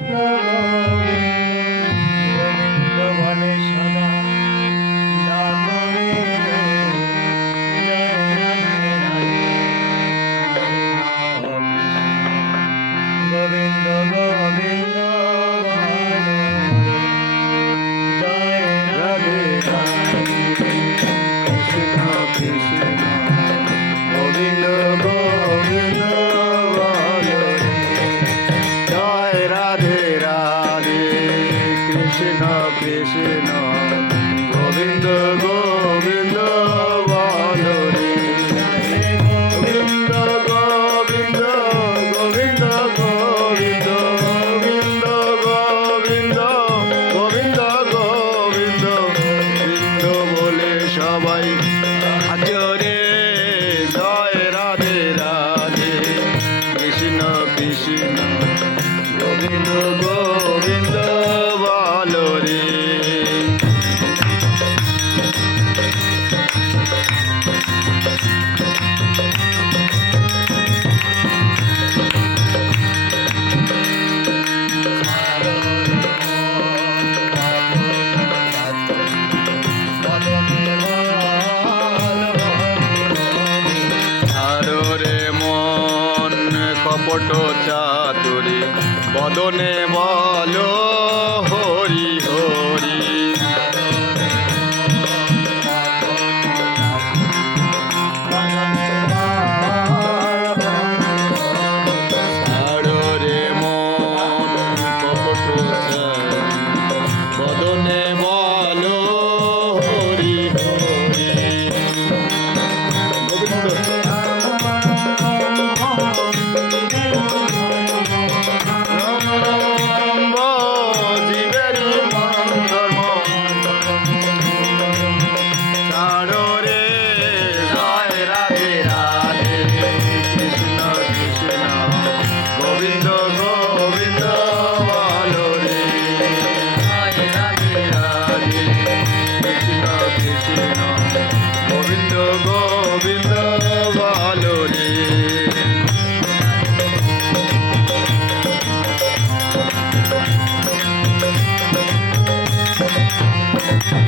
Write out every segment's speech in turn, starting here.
Yeah. Krishna Krishna Govinda Govinda কপট চাতুরি। বদনে বলো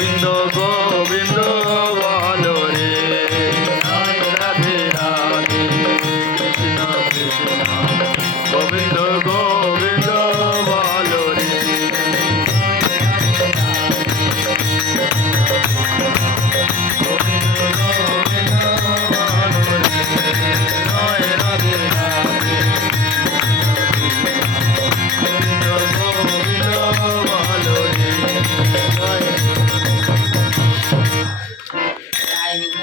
গোবিন্দ গো